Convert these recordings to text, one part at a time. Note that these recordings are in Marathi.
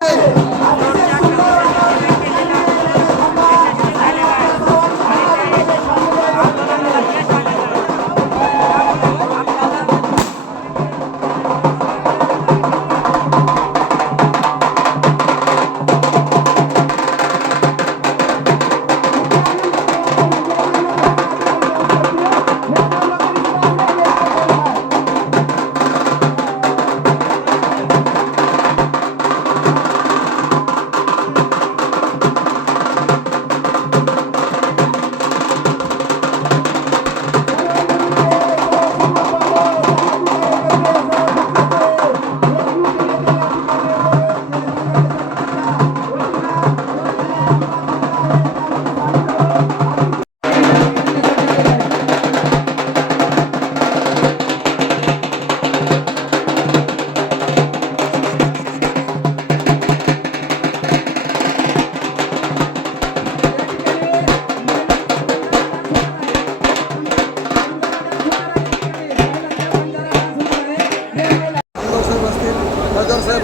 आमदार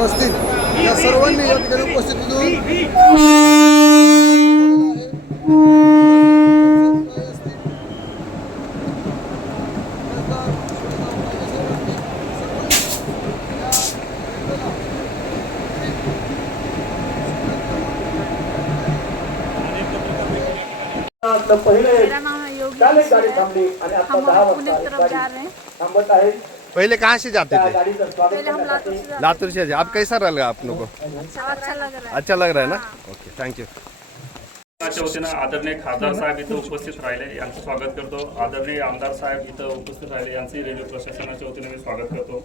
असतील या सर्वांनी या ठिकाणी उपस्थित होऊन तर पहिले मेरा नाम है योगी चालीस गाडी थांबली आणि आता हम दहा पुणे की वाजता तरफ जा गाडी रहे हैं. थांबत आहे. पहले कहाँ से जाते थे? पहले हम लातूर से लातूर से अब कैसा लगा आप लोगों को अच्छा अच्छा लग रहा है। अच्छा लग रहा है ना? ओके थैंक यू च्या वतीनं आदरणीय खासदार साहेब इथं उपस्थित राहिले यांचं स्वागत करतो. आदरणीय आमदार साहेब इथं उपस्थित राहिले यांचंही रेल्वे प्रशासनाच्या वतीनं मी स्वागत करतो.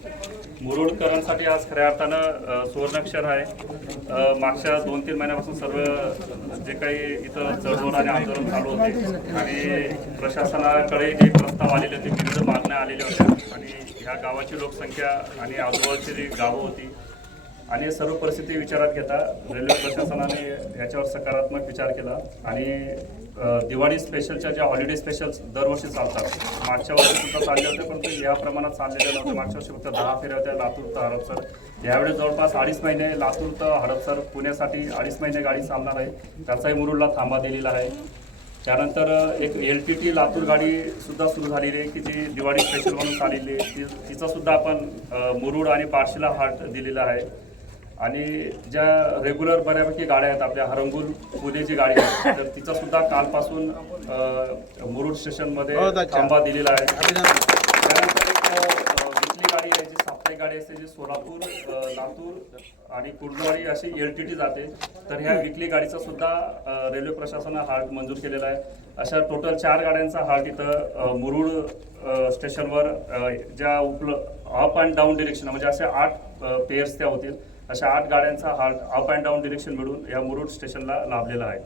मुरुडकरांसाठी आज खऱ्या अर्थानं अ, सुवर्णाक्षर आहे. मागच्या दोन तीन महिन्यापासून सर्व जे काही इथं चळवळ आणि आंदोलन चालू होते. आणि प्रशासनाकडे जे प्रस्ताव आलेले होते विविध मागण्या आलेल्या होत्या. आणि ह्या गावाची लोकसंख्या आणि आजूबाजूची जी गावं होती आणि सर्व परिस्थिती विचारात घेता रेल्वे प्रशासनाने याच्यावर सकारात्मक विचार केला आणि दिवाळी स्पेशलच्या ज्या हॉलिडे स्पेशल दरवर्षी चालतात मागच्या वर्षी सुद्धा चालले होते परंतु या प्रमाणात चाललेले नव्हते. मागच्या वर्षी फक्त दहा फेऱ्या होत्या लातूर तर हडपसर. यावेळी जवळपास अडीच महिने लातूर तर हडपसर पुण्यासाठी अडीच महिने गाडी चालणार आहे. त्याचाही मुरुडला थांबा दिलेला आहे. त्यानंतर एक एल टी टी लातूर गाडी सुद्धा सुरू झालेली आहे की जी दिवाळी स्पेशल म्हणून चाललेली आहे ती तिचा सुद्धा आपण मुरुड आणि बार्शीला हाट दिलेला आहे. आणि ज्या रेग्युलर बऱ्यापैकी गाड्या आहेत आपल्या हरंगुल पुणेची गाडी आहे तर तिचा सुद्धा कालपासून मुरुड स्टेशनमध्ये थांबा दिलेला आहे. गाडी आहे जी साप्ताहिक गाडी असते जी सोलापूर लातूर आणि कुर्डवाडी अशी एल टी टी जाते. तर ह्या विकली गाडीचा सुद्धा रेल्वे प्रशासनानं हाल्ट मंजूर केलेला आहे. अशा टोटल चार गाड्यांचा हाल्ट इथं मुरुड स्टेशनवर ज्या उपल अप अँड डाऊन डिरेक्शन म्हणजे असे आठ पेअर्स त्या होतील. अशा आठ गाड्यांचा हा अप अँड डाऊन डिरेक्शन मिळून या मुरुड स्टेशनला लाभलेला आहे.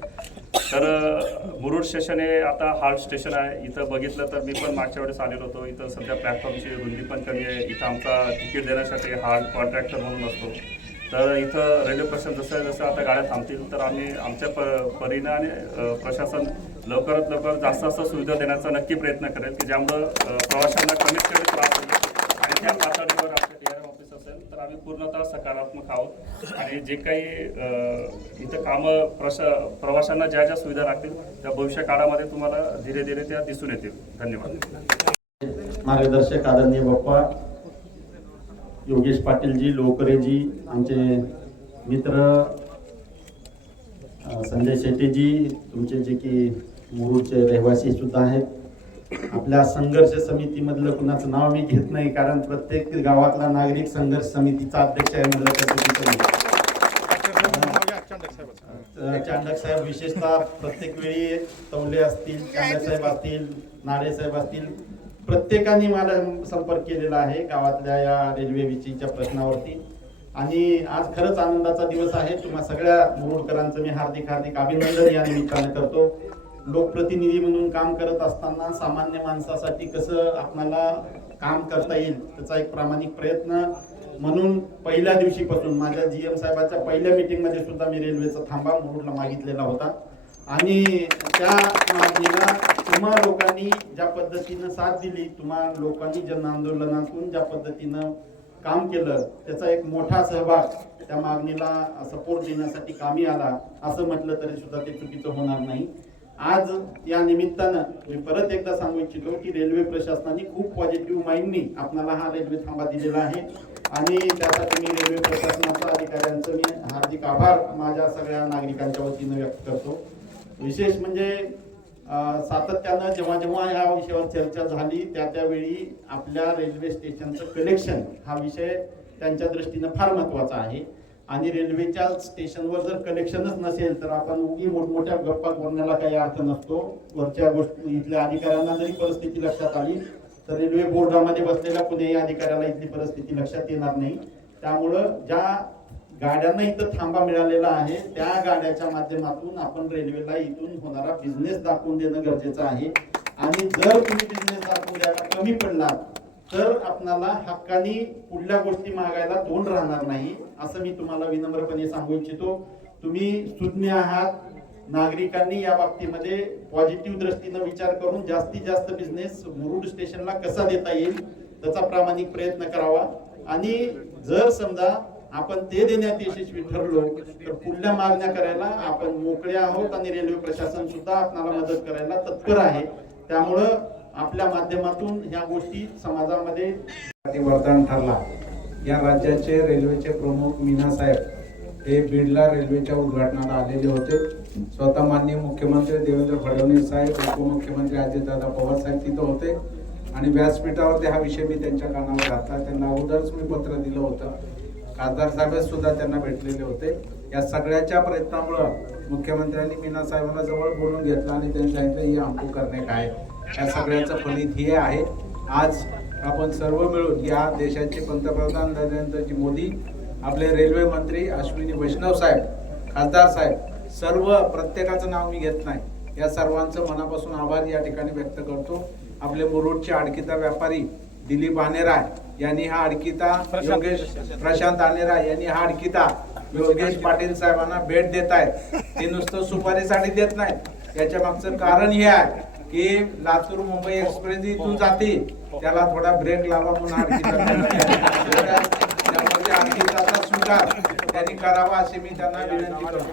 तर मुरुड स्टेशन हे आता हार्ड स्टेशन आहे. इथं बघितलं तर मी पण मागच्या वेळेस आलेलो होतो. इथं सध्या प्लॅटफॉर्मची रुंदी पण कमी आहे. इथं आमचा तिकीट देण्यासाठी हार्ड कॉन्ट्रॅक्टर म्हणून असतो. तर इथं रेल्वे प्रशासन जसं जसं आता गाड्या थांबतील तर आम्ही आमच्या प परीनं आणि प्रशासन लवकरात लवकर जास्त जास्त सुविधा देण्याचा नक्की प्रयत्न करेल की ज्यामुळं प्रवाशांना कमीत कमी त्रास होईल. आणि त्या पातळीवर आपलं डी आर एम ऑफिस असेल तर आम्ही पूर्णतः सकारात्मक आहोत. आणि जे काही इथं कामं प्रशा प्रवाशांना ज्या ज्या सुविधा लागतील त्या भविष्य काळामध्ये तुम्हाला धीरे धीरे त्या दिसून येतील. धन्यवाद. मार्गदर्शक आदरणीय बाप्पा योगेश पाटीलजी लोकरेजी आमचे मित्र संजय शेट्टीजी तुमचे जे की मुरुडचे रहिवासी सुद्धा आहेत. आपल्या संघर्ष समितीमधलं कुणाचं नाव मी घेत नाही कारण प्रत्येक गावातला नागरिक संघर्ष समितीचा अध्यक्ष आहे म्हटलं चांडक साहेब विशेषतः प्रत्येक वेळी तवले असतील चांडक साहेब असतील नाडे साहेब असतील प्रत्येकाने मला संपर्क केलेला आहे गावातल्या या रेल्वे विषयीच्या प्रश्नावरती. आणि आज खरंच आनंदाचा दिवस आहे. तुम्हा सगळ्या मुरुडकरांचं मी हार्दिक हार्दिक अभिनंदन या निमित्तानं करतो. लोकप्रतिनिधी म्हणून काम करत असताना सामान्य माणसासाठी कसं आपणाला काम करता येईल त्याचा एक प्रामाणिक प्रयत्न. म्हणून पहिल्या दिवशीपासून माझ्या जी एम साहेबाच्या पहिल्या मीटिंगमध्ये सुद्धा मी रेल्वेचा थांबा मुरुडला मागितलेला होता. आणि त्या मागणीला तुम्हा लोकांनी ज्या पद्धतीनं साथ दिली तुम्हा लोकांनी जन आंदोलनातून ज्या पद्धतीनं काम केलं त्याचा एक मोठा सहभाग त्या मागणीला सपोर्ट देण्यासाठी कामी आला असं म्हटलं तरी सुद्धा ते चुकीचं होणार नाही. आज या निमित्तानं मी परत एकदा सांगू इच्छितो की रेल्वे प्रशासनाने खूप पॉझिटिव्ह माइंडनी आपल्याला हा रेल्वे थांबा दिलेला आहे. आणि त्यासाठी मी रेल्वे प्रशासनाच्या अधिकाऱ्यांचं मी हार्दिक आभार माझ्या सगळ्या नागरिकांच्या वतीनं व्यक्त करतो. विशेष म्हणजे सातत्यानं जेव्हा जेव्हा या विषयावर चर्चा झाली त्या त्यावेळी आपल्या रेल्वे स्टेशनचं कलेक्शन हा विषय त्यांच्या दृष्टीनं फार महत्त्वाचा आहे. आणि रेल्वेच्या स्टेशनवर जर कनेक्शनच नसेल तर आपण उगी मोठमोठ्या गप्पा बोलण्याला काही अर्थ नसतो. वरच्या गोष्टी इथल्या अधिकाऱ्यांना जरी परिस्थिती लक्षात आली तर रेल्वे बोर्डामध्ये बसलेल्या कुणीही अधिकाऱ्याला इथली परिस्थिती लक्षात येणार नाही. त्यामुळं ज्या गाड्यांना इथं थांबा मिळालेला आहे त्या गाड्याच्या माध्यमातून आपण रेल्वेला इथून होणारा बिझनेस दाखवून देणं गरजेचं आहे. आणि जर तुम्ही बिझनेस दाखवून द्यायला कमी पडणार तर आपणाला हक्कानी पुढल्या गोष्टी मागायला तोंड राहणार नाही असं मी तुम्हाला विनम्रपणे सांगू इच्छितो. तुम्ही सुज्ञ आहात. नागरिकांनी या बाबतीमध्ये पॉझिटिव्ह दृष्टीनं विचार करून जास्तीत जास्त बिझनेस मुरुड स्टेशनला कसा देता येईल त्याचा प्रामाणिक प्रयत्न करावा. आणि जर समजा आपण ते देण्यात यशस्वी ठरलो तर पुढल्या मागण्या करायला आपण मोकळे आहोत आणि रेल्वे प्रशासन सुद्धा आपल्याला मदत करायला तत्पर आहे. त्यामुळं आपल्या माध्यमातून ह्या गोष्टी समाजामध्ये वरदान ठरला. या राज्याचे रेल्वेचे प्रमुख मीना साहेब हे बीडला रेल्वेच्या उद्घाटनाला आलेले होते. स्वतः माननीय मुख्यमंत्री देवेंद्र फडणवीस साहेब उपमुख्यमंत्री अजितदादा पवार साहेब तिथं होते. आणि व्यासपीठावरती हा विषय मी त्यांच्या कानावर घातला. त्यांना अगोदरच मी पत्र दिलं होतं. खासदार साहेब सुद्धा त्यांना भेटलेले होते. या सगळ्याच्या प्रयत्नामुळं मुख्यमंत्र्यांनी मीना साहेबांना जवळ बोलून घेतलं आणि त्यांनी सांगितलं ही अंकू करणे काय? या सगळ्याचं फलित हे आहे. आज आपण सर्व मिळून या देशाचे पंतप्रधान नरेंद्रजी मोदी आपले रेल्वे मंत्री अश्विनी वैष्णव साहेब खासदार साहेब सर्व प्रत्येकाचं नाव मी घेत नाही. या सर्वांचं मनापासून आभार या ठिकाणी व्यक्त करतो. आपले मुरुडचे आडकिता व्यापारी दिलीप आनेराय यांनी हा अडकिता योगेश प्रशांत. आनेराय यांनी हा अडकिता योगेश पाटील साहेबांना भेट देत आहेत ते नुसतं सुपारीसाठी देत नाहीत. याच्या मागचं कारण हे आहे. की लातूर मुंबई एक्सप्रेस इथून जाते त्याला थोडा ब्रेक लावा म्हणून स्वीकार त्यांनी करावा अशी मी त्यांना विनंती करतो.